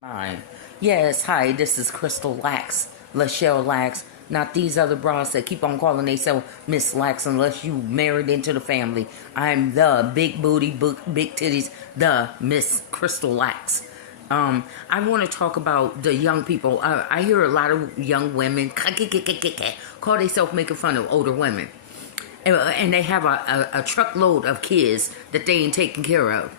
Mine. Yes, hi, this is Crystal Lax, Lachelle Lax, not these other bras that keep on calling themselves Miss Lax unless you married into the family. I'm the big booty, big titties, the Miss Crystal Lax. I want to talk about the young people. I hear a lot of young women call themselves making fun of older women. And they have a truckload of kids that they ain't taking care of.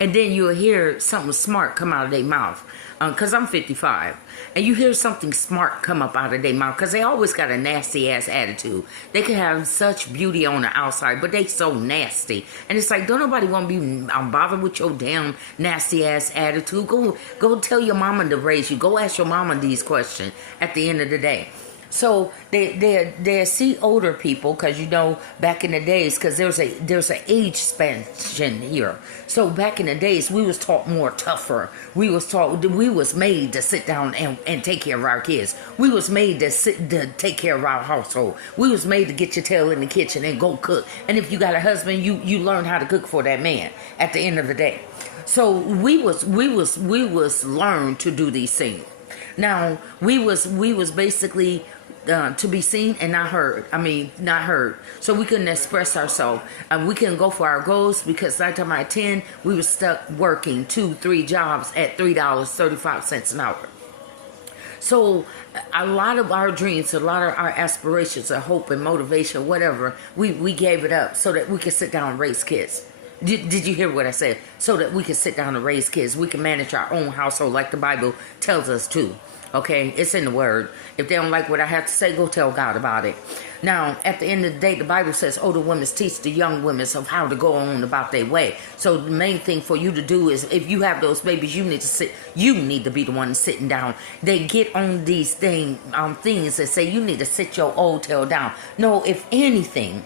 And then you'll hear something smart come out of their mouth. Because I'm 55. And you hear something smart come up out of their mouth. Because they always got a nasty ass attitude. They can have such beauty on the outside, but they so nasty. And it's like, don't nobody want to be bothered with your damn nasty ass attitude. Go tell your mama to raise you. Go ask your mama these questions at the end of the day. So they see older people because back in the days, because there's an age expansion here. So back in the days we was taught more tougher. We was made to sit down and take care of our kids. We was made to take care of our household. We was made to get your tail in the kitchen and go cook. And if you got a husband, you learn how to cook for that man at the end of the day. So we was learned to do these things. Now we was basically to be seen and not heard. I mean, not heard. So we couldn't express ourselves. We couldn't go for our goals because 9 times out of 10, we were stuck working 2-3 jobs at $3.35 an hour. So a lot of our dreams, a lot of our aspirations, our hope and motivation, whatever, we gave it up so that we could sit down and raise kids. Did you hear what I said? So that we can sit down and raise kids. We can manage our own household like the Bible tells us to. Okay? It's in the Word. If they don't like what I have to say, go tell God about it. Now, at the end of the day, the Bible says older women teach the young women of how to go on about their way. So the main thing for you to do is, if you have those babies, you need to be the one sitting down. They get on these things that say you need to sit your old tail down. No, if anything,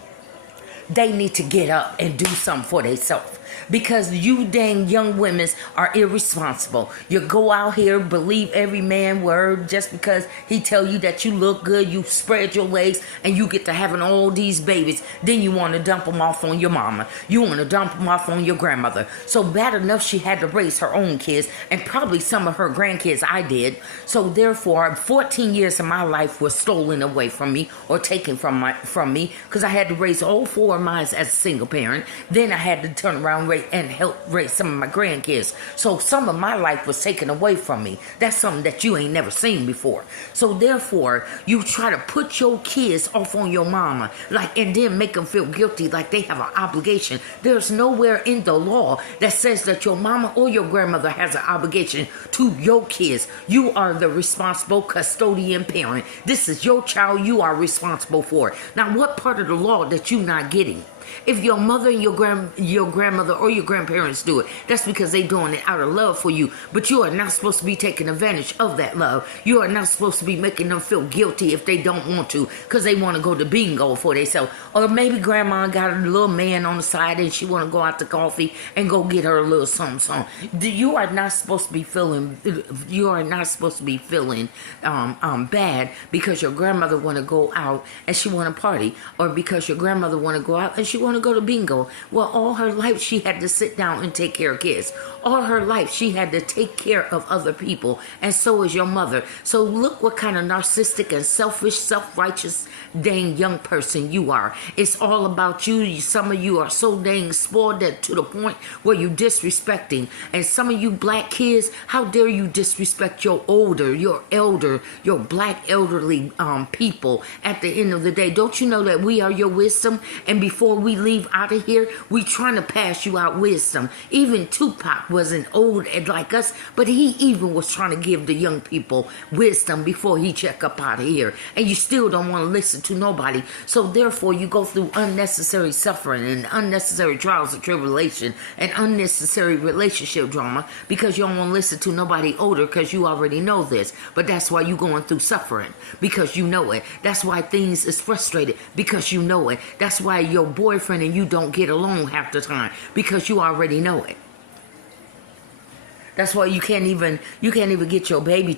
they need to get up and do something for themselves. Because you dang young women are irresponsible. You go out here, believe every man word just because he tell you that you look good, you spread your legs, and you get to having all these babies. Then you want to dump them off on your mama. You want to dump them off on your grandmother. So bad enough she had to raise her own kids, and probably some of her grandkids I did. So therefore, 14 years of my life was stolen away from me or taken from me because I had to raise all 4 of mine as a single parent. Then I had to turn around and help raise some of my grandkids. So some of my life was taken away from me. That's something that you ain't never seen before. So therefore, you try to put your kids off on your mama, and then make them feel guilty like they have an obligation. There's nowhere in the law that says that your mama or your grandmother has an obligation to your kids. You are the responsible custodian parent. This is your child. You are responsible for it. Now, what part of the law that you not getting? If your mother and your grandmother or your grandparents do it, that's because they doing it out of love for you. But you are not supposed to be taking advantage of that love. You are not supposed to be making them feel guilty if they don't want to, because they want to go to bingo for themselves. Or maybe grandma got a little man on the side and she want to go out to coffee and go get her a little something. You are not supposed to be feeling. You are not supposed to be feeling bad because your grandmother want to go out and she want to party, or because your grandmother want to go out and she want to go to bingo. Well, all her life she had to sit down and take care of kids. All her life she had to take care of other people, and so is your mother. So look what kind of narcissistic and selfish, self-righteous dang young person you are. It's all about you. Some of you are so dang spoiled that to the point where you disrespecting. And some of you black kids, how dare you disrespect your elder, your black elderly people at the end of the day. Don't you know that we are your wisdom? And before we leave out of here, we trying to pass you out wisdom. Even Tupac wasn't old like us, but he even was trying to give the young people wisdom before he check up out of here. And you still don't want to listen to nobody. So therefore, you go through unnecessary suffering and unnecessary trials and tribulation and unnecessary relationship drama because you don't want to listen to nobody older because you already know this. But that's why you going through suffering, because you know it. That's why things is frustrated, because you know it. That's why your boyfriend and you don't get along half the time, because you already know it. That's why you can't even get your baby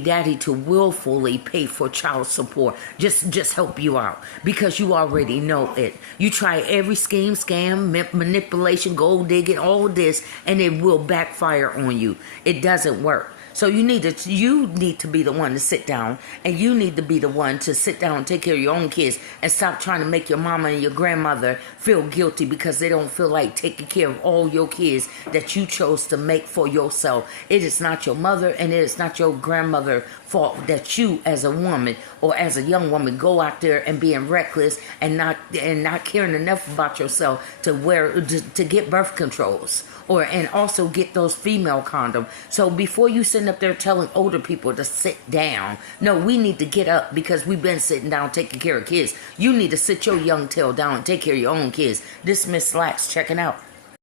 daddy to willfully pay for child support. Just help you out because you already know it. You try every scheme, scam, manipulation, gold digging, all this, and it will backfire on you. It doesn't work. So you need to be the one to sit down, and you need to be the one to sit down and take care of your own kids and stop trying to make your mama and your grandmother feel guilty because they don't feel like taking care of all your kids that you chose to make for yourself. It is not your mother and it is not your grandmother fault that you as a woman or as a young woman go out there and being reckless and not caring enough about yourself to get birth controls. And also get those female condoms. So before you sitting up there telling older people to sit down, no, we need to get up because we've been sitting down taking care of kids. You need to sit your young tail down and take care of your own kids. This Miss Lax checking out.